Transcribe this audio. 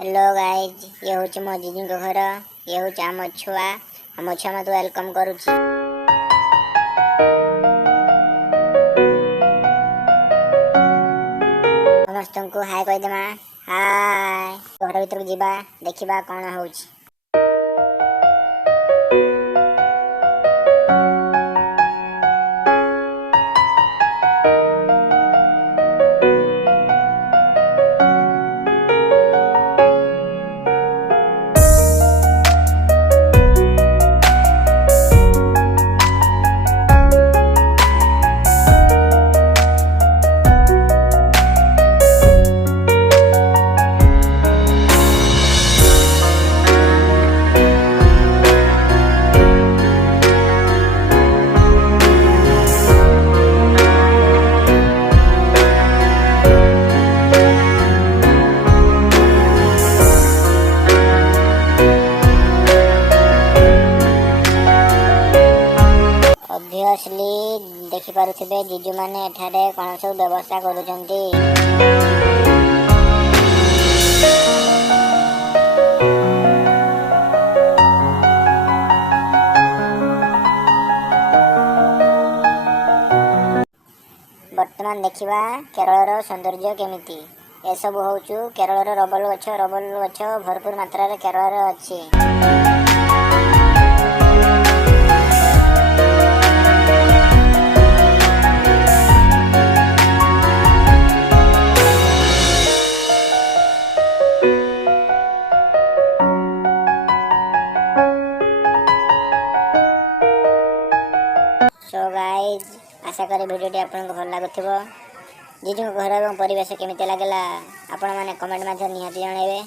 Hello guys, ये हूँ मो जीजी घर। ये हूँ आम छुआ। आम छुआ मत वेलकम करुच्ची। समस्त को हाय कहीदेमा। हाय घर भर जावा देखा कौन हो। ऑब्वियसली देखि पारुथिबे जीजू माने एठारे कोन सब व्यवस्था करूचंती। वर्तमान देखिबा केरल सौंदर्य केमिति। ए सब होउचु केरल रबल गछ भरपूर मात्रा रे केरल रे अछि। सो गाइज, आशा करी वीडियो आपको भल लगुथिबो। जीजू घर और परिवेश केमिति लागला आपण माने कमेंट माध्यम निहाती जणाइबे।